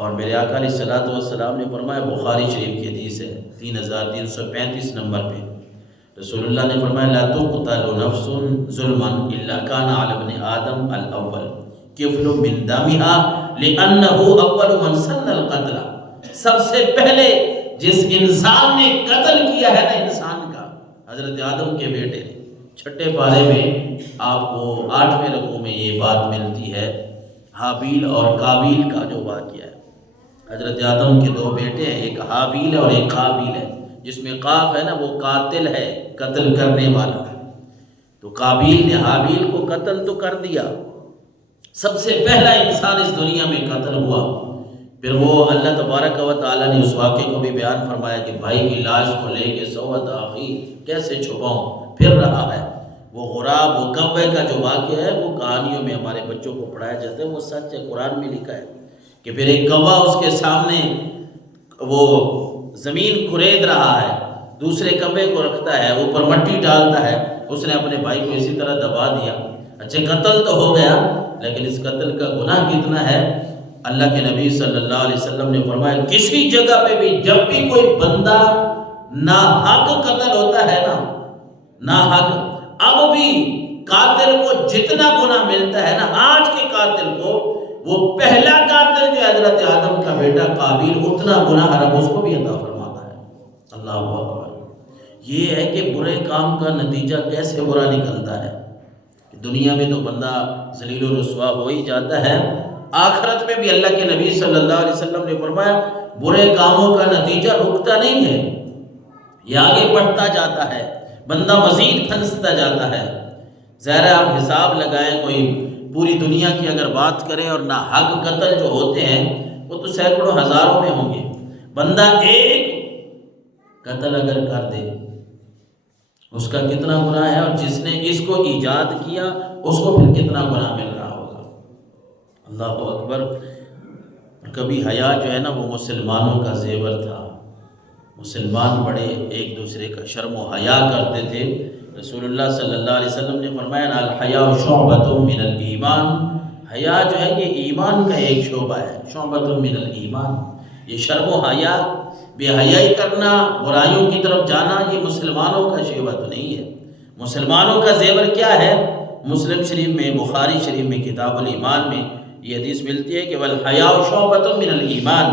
اور میرے آقا علیہ الصلوۃ والسلام نے فرمایا، بخاری شریف کی حدیث ہے 3335 نمبر پہ، رسول اللہ نے فرمایا لا تقتل نفس ظلما الا كان على ابن آدم الاول کفل من دمها لانه اول من سن القتل۔ سب سے پہلے جس انسان نے قتل کیا ہے نا انسان کا، حضرت آدم کے بیٹے نے۔ چھٹے پارے میں آپ کو 8ویں رکوع میں یہ بات ملتی ہے، حابیل اور قابیل کا جو واقعہ ہے۔ حضرت آدم کے 2 بیٹے ہیں، ایک حابیل اور ایک قابیل ہے، جس میں قاف ہے نا وہ قاتل ہے، قتل کرنے والا۔ تو قابیل نے حابیل کو قتل تو کر دیا، سب سے پہلا انسان اس دنیا میں قتل ہوا۔ پھر وہ اللہ تبارک و تعالیٰ نے اس واقعے کو بھی بیان فرمایا کہ بھائی کی لاش کو لے کے سوۃ اخی کیسے چھپاؤں، پھر رہا ہے۔ وہ غراب، وہ کوے کا جو واقعہ ہے وہ کہانیوں میں ہمارے بچوں کو پڑھایا جاتا ہے، وہ سچ ہے، قرآن میں لکھا ہے کہ پھر ایک کوا اس کے سامنے وہ زمین کھرید رہا ہے، دوسرے کوے کو رکھتا ہے، اوپر مٹی ڈالتا ہے، اس نے اپنے بھائی کو اسی طرح دبا دیا۔ اچھا قتل تو ہو گیا، لیکن اس قتل کا گناہ کتنا ہے؟ اللہ کے نبی صلی اللہ علیہ وسلم نے فرمایا کسی جگہ پہ بھی جب بھی کوئی بندہ ناحق قتل ہوتا ہے نا، ناحق، اب بھی قاتل کو جتنا گناہ ملتا ہے نا آج کے قاتل کو، وہ پہلا قاتل جو حضرت آدم کا بیٹا قابیل، اتنا گناہ رب اس کو بھی عطا فرماتا ہے۔ اللہ اکبر۔ یہ ہے کہ برے کام کا نتیجہ کیسے برا نکلتا ہے۔ دنیا میں تو بندہ ذلیل و رسوا ہو ہی جاتا ہے، آخرت میں بھی اللہ کے نبی صلی اللہ علیہ وسلم نے فرمایا برے کاموں کا نتیجہ رکتا نہیں ہے، یہ آگے بڑھتا جاتا ہے، بندہ مزید پھنستا جاتا ہے۔ ظاہر ہے آپ حساب لگائیں، کوئی پوری دنیا کی اگر بات کریں اور ناحق قتل جو ہوتے ہیں وہ تو سینکڑوں ہزاروں میں ہوں گے، بندہ ایک قتل اگر کر دے اس کا کتنا گناہ ہے، اور جس نے اس کو ایجاد کیا اس کو پھر کتنا گناہ مل رہا ہوگا۔ اللہ اکبر۔ کبھی حیا جو ہے نا وہ مسلمانوں کا زیور تھا، مسلمان بڑے ایک دوسرے کا شرم و حیا کرتے تھے۔ رسول اللہ صلی اللہ علیہ وسلم نے فرمایا الحیاء شعبۃ من الایمان، حیا جو ہے یہ ایمان کا ایک شعبہ ہے، شعبۃ من الایمان۔ یہ شرم و حیا، بے حیائی کرنا، برائیوں کی طرف جانا، یہ مسلمانوں کا شیوہ تو نہیں ہے۔ مسلمانوں کا زیور کیا ہے؟ مسلم شریف میں، بخاری شریف میں، کتاب الایمان میں یہ حدیث ملتی ہے کہ والحیاء شعبۃ من الایمان،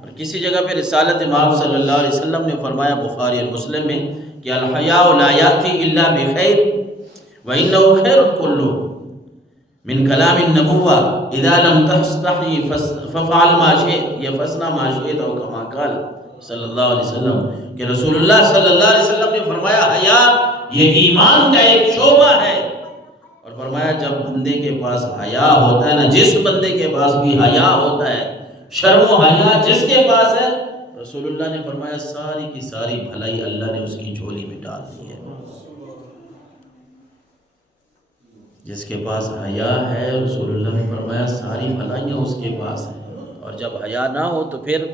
اور کسی جگہ پہ رسالت امام صلی اللہ علیہ وسلم نے فرمایا بخاری اور مسلم میں کہ الحیاء لا یأتی الا بخیر وانہ خیر کلہ من کلام النبوہ اذا لم تستحی ففعل ما شئت یا فاصنع ما شئت، او کما قال صلی اللہ علیہ وسلم، کہ رسول اللہ صلی اللہ علیہ وسلم نے فرمایا حیا یہ ایمان کا ایک شعبہ ہے، اور فرمایا جب بندے کے پاس حیا ہوتا ہے نا، جس بندے کے پاس بھی حیا ہوتا ہے، شرم و حیا جس کے پاس ہے، رسول اللہ نے فرمایا ساری کی ساری بھلائی اللہ نے اس کی جھولی میں ڈال دی ہے۔ جس کے پاس حیا ہے رسول اللہ نے فرمایا ساری بھلائیاں اس کے پاس ہیں، اور جب حیا نہ ہو تو پھر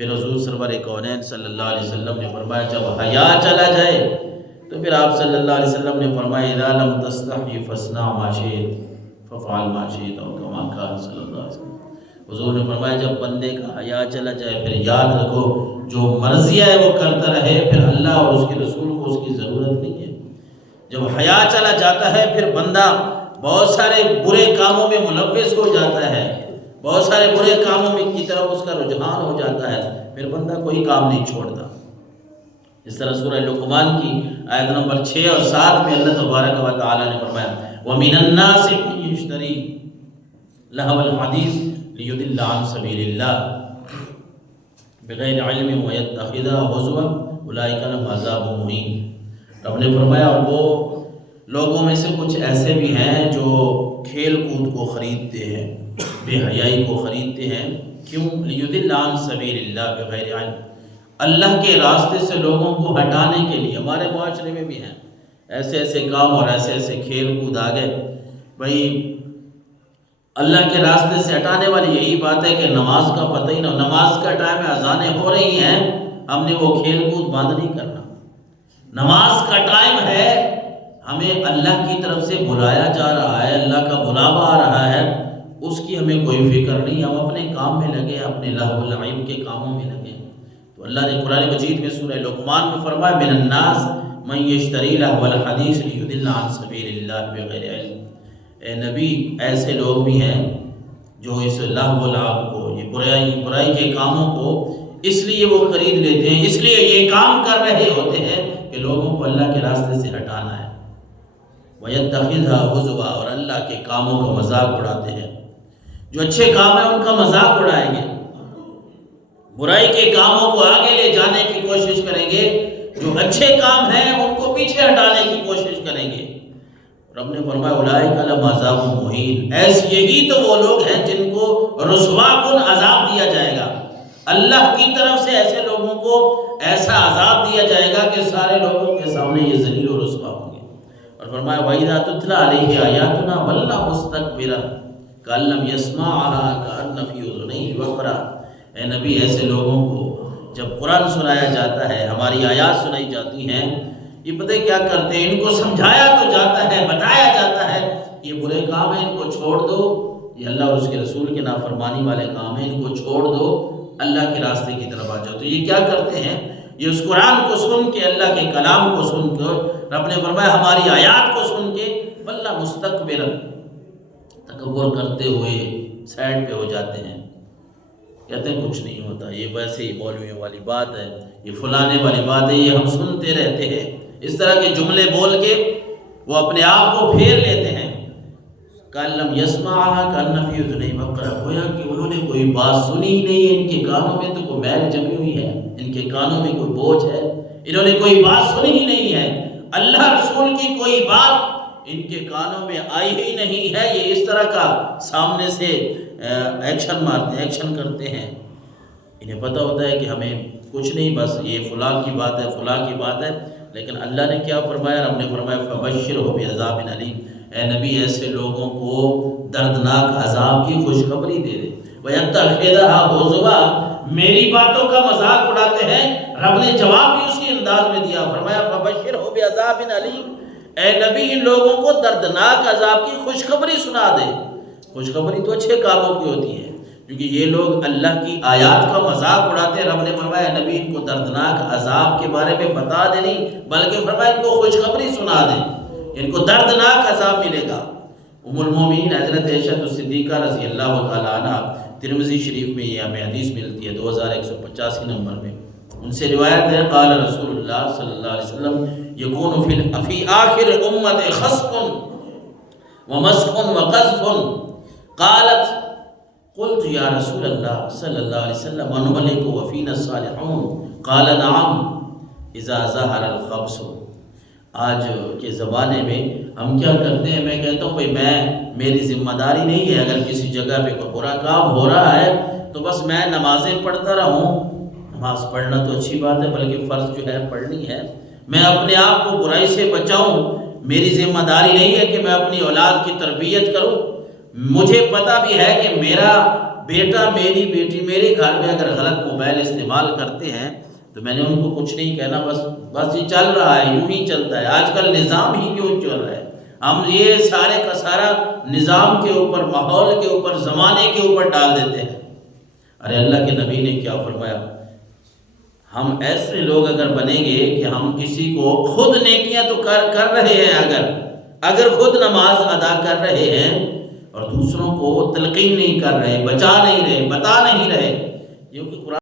حضور سرور کونین صلی اللہ علیہ وسلم نے فرمایا جب حیا چلا جائے تو پھر آپ صلی اللہ علیہ وسلم نے فرمایا اذا لم تستحی فاصنع ما شئت ففعل ما شئت، او کما قال صلی اللہ علیہ وسلم۔ حضور نے فرمایا جب بندے کا حیا چلا جائے پھر یاد رکھو جو مرضی ہے وہ کرتا رہے، پھر اللہ اور اس کے رسول کو اس کی ضرورت نہیں ہے۔ جب حیا چلا جاتا ہے پھر بندہ بہت سارے برے کاموں میں ملوث ہو جاتا ہے، بہت سارے برے کاموں میں کی طرف اس کا رجحان ہو جاتا ہے، پھر بندہ کوئی کام نہیں چھوڑتا۔ اس طرح سورہ لقمان کی آیت نمبر 6 اور 7 میں اللہ تبارک و تعالی نے فرمایا وَمِنَ النَّاسِ مَن يَشْتَرِي لَهْوَ الْحَدِيثِ لِيُضِلَّ عَن سَبِيلِ اللَّهِ بِغَيْرِ عِلْمٍ وَيَتَّخِذَهَا هُزُوًا أُولَٰئِكَ لَهُمْ عَذَابٌ مُهِينٌ۔ رب نے فرمایا اور وہ لوگوں میں سے کچھ ایسے بھی ہیں جو کھیل کود کو خریدتے ہیں، بے حیائی کو خریدتے ہیں، کیوں؟ لِيُضِلَّ عَن سَبِيلِ اللَّهِ بِغَيْرِ عِلْمٍ، اللہ کے راستے سے لوگوں کو ہٹانے کے لیے۔ ہمارے معاشرے میں بھی ہیں ایسے ایسے کام اور ایسے ایسے کھیل کود آ گئے، بھائی اللہ کے راستے سے ہٹانے والی یہی بات ہے کہ نماز کا پتہ ہی نہ، نماز کا ٹائم ہے، اذانیں ہو رہی ہیں، ہم نے وہ کھیل کود بند نہیں کرنا۔ نماز کا ٹائم ہے، ہمیں اللہ کی طرف سے بلایا جا رہا ہے، اللہ کا بلاوا آ رہا ہے، اس کی ہمیں کوئی فکر نہیں، ہم اپنے کام میں لگے، اپنے لہو و لعب کے کاموں میں لگے۔ تو اللہ نے قرآن مجید میں سورہ لقمان میں فرمایا من الناس من یشتری لہو الحدیث لیضل عن سبیل اللہ بغیر علم۔ اے نبی، ایسے لوگ بھی ہیں جو اس لہو و لعب کو، یہ برائی کے کاموں کو اس لیے وہ خرید لیتے ہیں، اس لیے یہ کام کر رہے ہوتے ہیں کہ لوگوں کو اللہ کے راستے سے ہٹانا ہے۔ وَيَتَّخِذْهَا هُزُوًا، اور اللہ کے کاموں کا مذاق اڑاتے ہیں۔ جو اچھے کام ہیں ان کا مذاق اڑائیں گے، برائی کے کاموں کو آگے لے جانے کی کوشش کریں گے، جو اچھے کام ہیں ان کو پیچھے ہٹانے کی کوشش کریں گے۔ رب نے فرمایا اولئک لہم عذاب مہین، ایسے یہی تو وہ لوگ ہیں جن کو رسوا کن عذاب دیا جائے گا۔ اللہ کی طرف سے ایسے لوگوں کو ایسا عذاب دیا جائے گا کہ سارے لوگوں کے سامنے یہ ذلیل و رسوا ہوں گے۔ اور فرمایا وَإِذَا تُتْلَىٰ عَلَيْهِ آيَاتُنَا وَلَّىٰ مُسْتَكْبِرًا كَأَن لَّمْ يَسْمَعْهَا كَأَنَّ فِي أُذُنَيْهِ وَقْرًا۔ اے نبی، ایسے لوگوں کو جب قرآن سنایا جاتا ہے، ہماری آیات سنائی جاتی ہیں، یہ پتہ کیا کرتے ہیں، ان کو سمجھایا تو جاتا ہے، بتایا جاتا ہے یہ برے کام ہیں، ان کو چھوڑ دو، یہ اللہ اور اس کے رسول کے نافرمانی والے کام ہیں، ان کو چھوڑ دو، اللہ کے راستے کی طرف آ جاؤ۔ تو یہ کیا کرتے ہیں، یہ اس قرآن کو سن کے، اللہ کے کلام کو سن کر، رب نے فرمایا ہماری آیات کو سن کے وَلَّا مُسْتَكْبِرًا، تکبر کرتے ہوئے سائڈ پہ ہو جاتے ہیں، کہتے ہیں کچھ نہیں ہوتا، یہ ویسے ہی مولویوں والی بات ہے، یہ فلانے والی بات ہے، یہ ہم سنتے رہتے ہیں۔ اس طرح کے جملے بول کے وہ اپنے آپ کو پھیر لیتے ہیں۔ کَأَن لَّمْ يَسْمَعْهَا كَأَنَّ فِي أُذُنَيْهِ وَقْرًا، گویا کہ انہوں نے کوئی بات سنی ہی نہیں ہے، ان کے کانوں میں تو کوئی میل جمی ہوئی ہے، ان کے کانوں میں کوئی بوجھ ہے، انہوں نے کوئی بات سنی ہی نہیں ہے، اللہ رسول کی کوئی بات ان کے کانوں میں آئی ہی نہیں ہے۔ یہ اس طرح کا سامنے سے ایکشن مارتے ہیں، ایکشن کرتے ہیں، انہیں پتہ ہوتا ہے کہ ہمیں کچھ نہیں، بس یہ فلاں کی بات ہے، فلاں کی بات ہے۔ لیکن اللہ نے کیا فرمایا، رب نے فرمایا فَبَشِّرْهُ بِعَذَابٍ أَلِيمٍ، اے نبی ایسے لوگوں کو دردناک عذاب کی خوشخبری دے دے۔ وَيَتَّخِذَهَا هُزُوًا، میری باتوں کا مذاق اڑاتے ہیں۔ رب نے جواب بھی اسی انداز میں دیا، فرمایا فَبَشِّرْهُ بِعَذَابٍ أَلِيمٍ، اے نبی ان لوگوں کو دردناک عذاب کی خوشخبری سنا دے۔ خوشخبری تو اچھے کاموں کی ہوتی ہے، کیونکہ یہ لوگ اللہ کی آیات کا مذاق اڑاتے ہیں۔ رب نے فرمایا نبی ان کو دردناک عذاب کے بارے میں بتا دے نہیں، بلکہ فرمایا ان کو خوشخبری سنا دیں، ان کو دردناک عذاب ملے گا۔ ام المومنین حضرت عائشہ صدیقہ رضی اللہ تعالیٰ عنہ، ترمذی شریف میں یہ ہمیں حدیث ملتی ہے 2185 نمبر میں، ان سے روایت ہے قال رسول اللہ صلی اللہ علیہ وسلم یکون فی آخر امت خسف ومسخ وقذف، قالت قلت یا رسول اللہ صلی اللہ علیہ وسلم ونهلك وفینا الصالحون، قال نعم اذا ظہر الخبث۔ آج کے زمانے میں ہم کیا کرتے ہیں، میں کہتا ہوں بھائی میری ذمہ داری نہیں ہے، اگر کسی جگہ پہ کوئی برا کام ہو رہا ہے تو بس میں نمازیں پڑھتا رہوں، نماز پڑھنا تو اچھی بات ہے، بلکہ فرض جو ہے پڑھنی ہے، میں اپنے آپ کو برائی سے بچاؤں، میری ذمہ داری نہیں ہے کہ میں اپنی اولاد کی تربیت کروں۔ مجھے پتہ بھی ہے کہ میرا بیٹا، میری بیٹی میرے گھر میں اگر غلط موبائل استعمال کرتے ہیں تو میں نے ان کو کچھ نہیں کہنا، بس یہ چل رہا ہے، یوں ہی چلتا ہے، آج کل نظام ہی کیوں چل رہا ہے، ہم یہ سارے کا سارا نظام کے اوپر، ماحول کے اوپر، زمانے کے اوپر ڈال دیتے ہیں۔ ارے اللہ کے نبی نے کیا فرمایا، ہم ایسے لوگ اگر بنیں گے کہ ہم کسی کو خود نیکیاں تو کر رہے ہیں، اگر خود نماز ادا کر رہے ہیں اور دوسروں کو تلقین نہیں کر رہے، بچا نہیں رہے، بتا نہیں رہے، کیونکہ قرآن